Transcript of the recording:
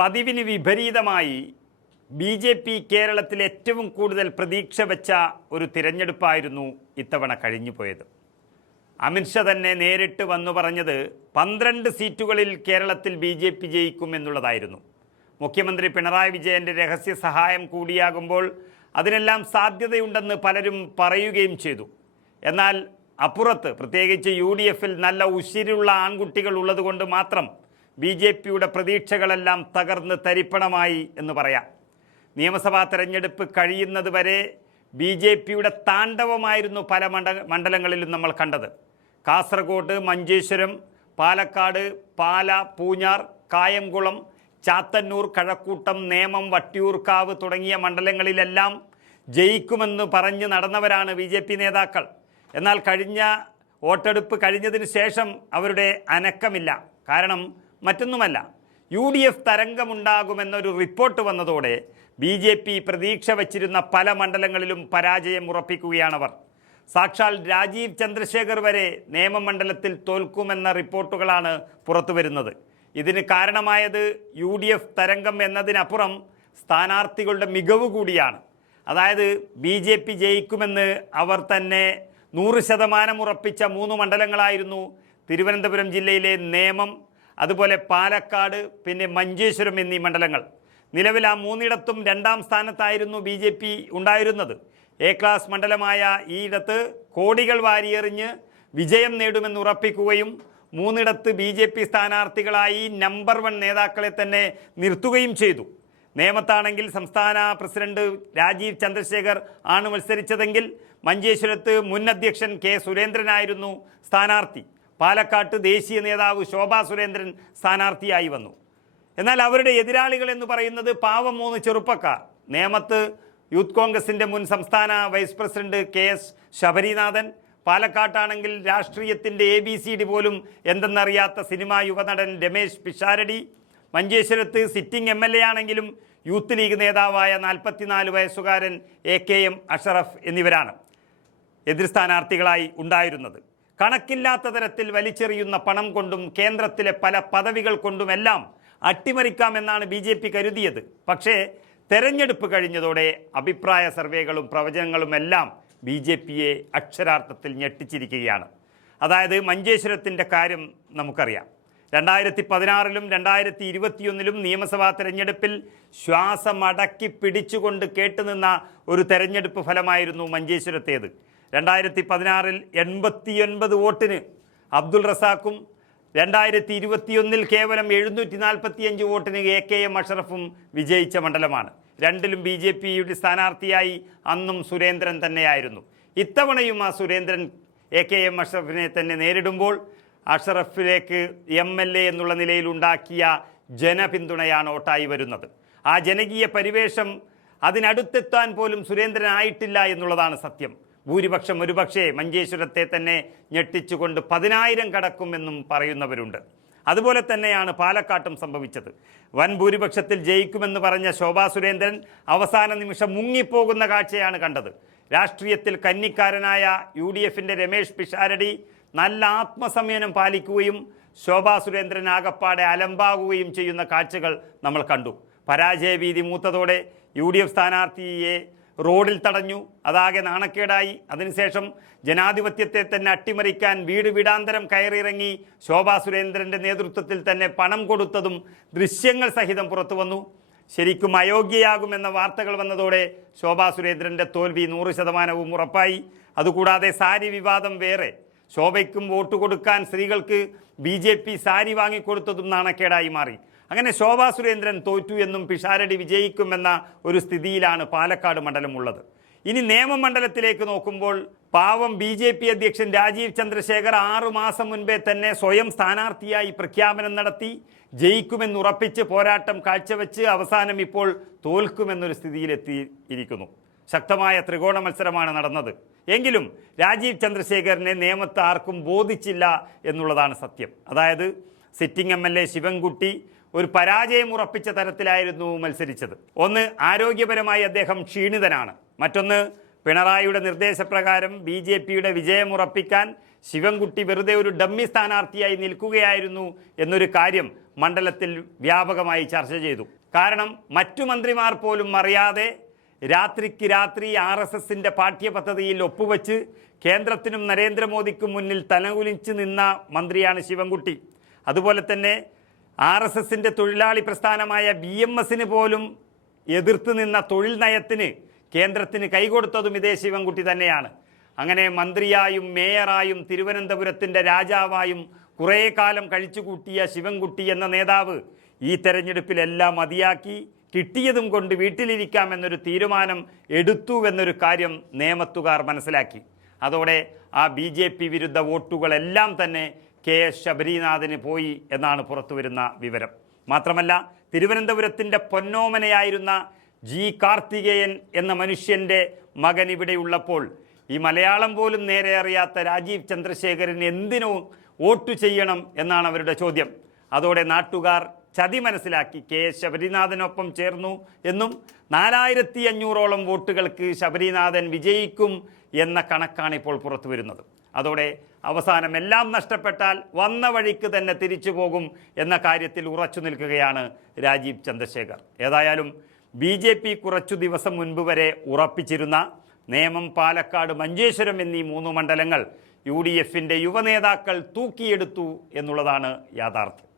പതിവിന് വിപരീതമായി BJP കേരളത്തിൽ ഏറ്റവും കൂടുതൽ പ്രതീക്ഷ വെച്ച ഒരു തിരഞ്ഞെടുപ്പായിരുന്നു ഇത്തവണ കഴിഞ്ഞുപോയത്. അമിത്ഷാ തന്നെ നേരിട്ട് വന്നു പറഞ്ഞത് 12 സീറ്റുകളിൽ കേരളത്തിൽ BJP ജയിക്കും എന്നുള്ളതായിരുന്നു. മുഖ്യമന്ത്രി പിണറായി വിജയൻ്റെ രഹസ്യ സഹായം കൂടിയാകുമ്പോൾ അതിനെല്ലാം സാധ്യതയുണ്ടെന്ന് പലരും പറയുകയും ചെയ്തു. എന്നാൽ അപ്പുറത്ത് പ്രത്യേകിച്ച് UDFൽ നല്ല ഉശിരുള്ള ആൺകുട്ടികൾ ഉള്ളതുകൊണ്ട് മാത്രം BJPയുടെ പ്രതീക്ഷകളെല്ലാം തകർന്ന് തരിപ്പണമായി എന്ന് പറയാം. നിയമസഭാ തെരഞ്ഞെടുപ്പ് കഴിയുന്നത് വരെ BJPയുടെ താണ്ഡവമായിരുന്നു പല മണ്ഡലങ്ങളിലും നമ്മൾ കണ്ടത്. കാസർഗോഡ്, മഞ്ചേശ്വരം, പാലക്കാട്, പാല, പൂഞ്ഞാർ, കായംകുളം, ചാത്തന്നൂർ, കഴക്കൂട്ടം, നേമം, വട്ടിയൂർക്കാവ് തുടങ്ങിയ മണ്ഡലങ്ങളിലെല്ലാം ജയിക്കുമെന്ന് പറഞ്ഞ് നടന്നവരാണ് BJP നേതാക്കൾ. എന്നാൽ കഴിഞ്ഞ വോട്ടെടുപ്പ് കഴിഞ്ഞതിന് ശേഷം അവരുടെ അനക്കമില്ല. കാരണം മറ്റൊന്നുമല്ല, UDF തരംഗമുണ്ടാകുമെന്നൊരു റിപ്പോർട്ട് വന്നതോടെ BJP പ്രതീക്ഷ വച്ചിരുന്ന പല മണ്ഡലങ്ങളിലും പരാജയം ഉറപ്പിക്കുകയാണവർ. സാക്ഷാൽ രാജീവ് ചന്ദ്രശേഖർ വരെ നിയമമണ്ഡലത്തിൽ തോൽക്കുമെന്ന റിപ്പോർട്ടുകളാണ് പുറത്തു വരുന്നത്. ഇതിന് കാരണമായത് UDF തരംഗം എന്നതിനപ്പുറം സ്ഥാനാർത്ഥികളുടെ മികവ് കൂടിയാണ്. അതായത് BJP ജയിക്കുമെന്ന് അവർ തന്നെ 100% ഉറപ്പിച്ച 3 മണ്ഡലങ്ങളായിരുന്നു തിരുവനന്തപുരം ജില്ലയിലെ നേമം, അതുപോലെ പാലക്കാട്, പിന്നെ മഞ്ചേശ്വരം എന്നീ മണ്ഡലങ്ങൾ. നിലവിൽ ആ 3ഇടത്തും 2ാം സ്ഥാനത്തായിരുന്നു BJP ഉണ്ടായിരുന്നത്. A ക്ലാസ് മണ്ഡലമായ ഈയിടത്ത് കോടികൾ വാരിയെറിഞ്ഞ് വിജയം നേടുമെന്ന് ഉറപ്പിക്കുകയും 3ഇടത്ത് BJP സ്ഥാനാർത്ഥികളായി നമ്പർ 1 നേതാക്കളെ തന്നെ നിർത്തുകയും ചെയ്തു. നേമത്താണെങ്കിൽ സംസ്ഥാന പ്രസിഡന്റ് രാജീവ് ചന്ദ്രശേഖർ ആണ് മത്സരിച്ചതെങ്കിൽ മഞ്ചേശ്വരത്ത് മുൻ അധ്യക്ഷൻ K സുരേന്ദ്രനായിരുന്നു സ്ഥാനാർത്ഥി. പാലക്കാട്ട് ദേശീയ നേതാവ് ശോഭാ സുരേന്ദ്രൻ സ്ഥാനാർത്ഥിയായി വന്നു. എന്നാൽ അവരുടെ എതിരാളികൾ എന്ന് പറയുന്നത് പാവം 3 ചെറുപ്പക്കാർ. നേമത്ത് യൂത്ത് കോൺഗ്രസിൻ്റെ മുൻ സംസ്ഥാന വൈസ് പ്രസിഡന്റ് KS ശബരിനാഥൻ, പാലക്കാട്ടാണെങ്കിൽ രാഷ്ട്രീയത്തിൻ്റെ ABCD പോലും എന്തെന്നറിയാത്ത സിനിമാ യുവനടൻ രമേശ് പിഷാരടി, മഞ്ചേശ്വരത്ത് സിറ്റിംഗ് MLA ആണെങ്കിലും യൂത്ത് ലീഗ് നേതാവായ 44 വയസ്സുകാരൻ AKM അഷറഫ് എന്നിവരാണ് എതിർ സ്ഥാനാർത്ഥികളായി ഉണ്ടായിരുന്നത്. കണക്കില്ലാത്ത തരത്തിൽ വലിച്ചെറിയുന്ന പണം കൊണ്ടും കേന്ദ്രത്തിലെ പല പദവികൾ കൊണ്ടുമെല്ലാം അട്ടിമറിക്കാമെന്നാണ് BJP കരുതിയത്. പക്ഷേ തെരഞ്ഞെടുപ്പ് കഴിഞ്ഞതോടെ അഭിപ്രായ സർവേകളും പ്രവചനങ്ങളും എല്ലാം BJPയെ അക്ഷരാർത്ഥത്തിൽ ഞെട്ടിച്ചിരിക്കുകയാണ്. അതായത് മഞ്ചേശ്വരത്തിൻ്റെ കാര്യം നമുക്കറിയാം. 2016ലും 2021ലും നിയമസഭാ തെരഞ്ഞെടുപ്പിൽ ശ്വാസമടക്കി പിടിച്ചുകൊണ്ട് കേട്ടുനിന്ന ഒരു തെരഞ്ഞെടുപ്പ് ഫലമായിരുന്നു മഞ്ചേശ്വരത്തേത്. 2016ൽ 89 വോട്ടിന് അബ്ദുൾ റസാഖും 2021ൽ കേവലം 745 വോട്ടിന് AKM അഷറഫും വിജയിച്ച മണ്ഡലമാണ്. രണ്ടിലും BJPയുടെ സ്ഥാനാർത്ഥിയായി അന്നും സുരേന്ദ്രൻ തന്നെയായിരുന്നു. ഇത്തവണയും ആ സുരേന്ദ്രൻ AKM അഷറഫിനെ തന്നെ നേരിടുമ്പോൾ അഷറഫിലേക്ക് MLA എന്നുള്ള നിലയിൽ ഉണ്ടാക്കിയ ജനപിന്തുണയാണ് വോട്ടായി വരുന്നത്. ആ ജനകീയ പരിവേഷം അതിനടുത്തെത്താൻ പോലും സുരേന്ദ്രനായിട്ടില്ല എന്നുള്ളതാണ് സത്യം. ഭൂരിപക്ഷം ഒരുപക്ഷെ മഞ്ചേശ്വരത്തെ തന്നെ ഞെട്ടിച്ചുകൊണ്ട് 10,000 കടക്കുമെന്നും പറയുന്നവരുണ്ട്. അതുപോലെ തന്നെയാണ് പാലക്കാട്ടും സംഭവിച്ചത്. വൻ ഭൂരിപക്ഷത്തിൽ ജയിക്കുമെന്ന് പറഞ്ഞ ശോഭാ സുരേന്ദ്രൻ അവസാന നിമിഷം മുങ്ങിപ്പോകുന്ന കാഴ്ചയാണ് കണ്ടത്. രാഷ്ട്രീയത്തിൽ കന്നിക്കാരനായ UDFൻ്റെ രമേശ് പിഷാരടി നല്ല ആത്മസംയമനം പാലിക്കുകയും ശോഭാ സുരേന്ദ്രൻ ആകപ്പാടെ അലമ്പാകുകയും ചെയ്യുന്ന കാഴ്ചകൾ നമ്മൾ കണ്ടു. പരാജയഭീതി മൂത്തതോടെ UDF സ്ഥാനാർത്ഥിയെ റോഡിൽ തടഞ്ഞു. അതാകെ നാണക്കേടായി. അതിനുശേഷം ജനാധിപത്യത്തെ തന്നെ അട്ടിമറിക്കാൻ വീട് വീടാന്തരം കയറിയിറങ്ങി ശോഭാ സുരേന്ദ്രൻ്റെ നേതൃത്വത്തിൽ തന്നെ പണം കൊടുത്തതും ദൃശ്യങ്ങൾ സഹിതം പുറത്തു വന്നു. ശരിക്കും അയോഗ്യയാകുമെന്ന വാർത്തകൾ വന്നതോടെ ശോഭാ സുരേന്ദ്രൻ്റെ തോൽവി 100% ഉറപ്പായി. അതുകൂടാതെ സാരി വിവാദം വേറെ. ശോഭയ്ക്കും വോട്ട് കൊടുക്കാൻ സ്ത്രീകൾക്ക് BJP സാരി വാങ്ങിക്കൊടുത്തതും നാണക്കേടായി മാറി. അങ്ങനെ ശോഭാ സുരേന്ദ്രൻ തോറ്റു എന്നും പിഷാരടി വിജയിക്കുമെന്ന ഒരു സ്ഥിതിയിലാണ് പാലക്കാട് മണ്ഡലമുള്ളത്. ഇനി നേമമണ്ഡലത്തിലേക്ക് നോക്കുമ്പോൾ പാവം BJP അധ്യക്ഷൻ രാജീവ് ചന്ദ്രശേഖർ 6 മാസം മുൻപേ തന്നെ സ്വയം സ്ഥാനാർത്ഥിയായി പ്രഖ്യാപനം നടത്തി ജയിക്കുമെന്നുറപ്പിച്ച് പോരാട്ടം കാഴ്ചവെച്ച് അവസാനം ഇപ്പോൾ തോൽക്കുമെന്നൊരു സ്ഥിതിയിലെത്തിയിരിക്കുന്നു. ശക്തമായ ത്രികോണ മത്സരമാണ് നടന്നത്. എങ്കിലും രാജീവ് ചന്ദ്രശേഖറിനെ നേമത്ത് ആർക്കും ബോധിച്ചില്ല എന്നുള്ളതാണ് സത്യം. അതായത് സിറ്റിംഗ് MLA ശിവൻകുട്ടി ഒരു പരാജയം ഉറപ്പിച്ച തരത്തിലായിരുന്നു മത്സരിച്ചത്. ഒന്ന്, ആരോഗ്യപരമായി അദ്ദേഹം ക്ഷീണിതനാണ്. മറ്റൊന്ന്, പിണറായിയുടെ നിർദ്ദേശപ്രകാരം BJPയുടെ വിജയമുറപ്പിക്കാൻ ശിവൻകുട്ടി വെറുതെ ഒരു ഡമ്മി സ്ഥാനാർത്ഥിയായി നിൽക്കുകയായിരുന്നു എന്നൊരു കാര്യം മണ്ഡലത്തിൽ വ്യാപകമായി ചർച്ച ചെയ്തു. കാരണം മറ്റു മന്ത്രിമാർ പോലും അറിയാതെ രാത്രിക്ക് രാത്രി RSSന്റെ പാഠ്യപദ്ധതിയിൽ ഒപ്പുവെച്ച് കേന്ദ്രത്തിനും നരേന്ദ്രമോദിക്കും മുന്നിൽ തലകുലിച്ച് നിന്ന മന്ത്രിയാണ് ശിവൻകുട്ടി. അതുപോലെ തന്നെ RSSന്റെ തൊഴിലാളി പ്രസ്ഥാനമായ BMSന് പോലും എതിർത്ത് നിന്ന തൊഴിൽ നയത്തിന് കേന്ദ്രത്തിന് കൈകൊടുത്തതും ഇതേ ശിവൻകുട്ടി തന്നെയാണ്. അങ്ങനെ മന്ത്രിയായും മേയറായും തിരുവനന്തപുരത്തിൻ്റെ രാജാവായും കുറേ കാലം കഴിച്ചുകൂട്ടിയ ശിവൻകുട്ടി എന്ന നേതാവ് ഈ തെരഞ്ഞെടുപ്പിലെല്ലാം മതിയാക്കി കിട്ടിയതും കൊണ്ട് വീട്ടിലിരിക്കാമെന്നൊരു തീരുമാനം എടുത്തുവെന്നൊരു കാര്യം നേമത്തുകാർ മനസ്സിലാക്കി. അതോടെ ആ BJP വിരുദ്ധ വോട്ടുകളെല്ലാം തന്നെ KS ശബരീനാഥിന് പോയി എന്നാണ് പുറത്തുവരുന്ന വിവരം. മാത്രമല്ല തിരുവനന്തപുരത്തിൻ്റെ പൊന്നോമനയായിരുന്ന G കാർത്തികേയൻ എന്ന മനുഷ്യൻ്റെ മകൻ ഇവിടെയുള്ളപ്പോൾ ഈ മലയാളം പോലും നേരെ അറിയാത്ത രാജീവ് ചന്ദ്രശേഖരന് എന്തിനോ വോട്ട് ചെയ്യണം എന്നാണ് അവരുടെ ചോദ്യം. അതോടെ നാട്ടുകാർ ചതി മനസ്സിലാക്കി KS ശബരീനാഥനൊപ്പം ചേർന്നു എന്നും 4500ഓളം വോട്ടുകൾക്ക് ശബരീനാഥൻ വിജയിക്കും എന്ന കണക്കാണ് ഇപ്പോൾ പുറത്തു വരുന്നത്. അതോടെ അവസാനം എല്ലാം നഷ്ടപ്പെട്ടാൽ വന്ന വഴിക്ക് തന്നെ തിരിച്ചു പോകും എന്ന കാര്യത്തിൽ ഉറച്ചു നിൽക്കുകയാണ് രാജീവ് ചന്ദ്രശേഖർ. ഏതായാലും BJP കുറച്ചു ദിവസം മുൻപ് വരെ ഉറപ്പിച്ചിരുന്ന നേമം, പാലക്കാട്, മഞ്ചേശ്വരം എന്നീ 3 മണ്ഡലങ്ങൾ UDFന്റെ യുവനേതാക്കൾ തൂക്കിയെടുത്തു എന്നുള്ളതാണ് യാഥാർത്ഥ്യം.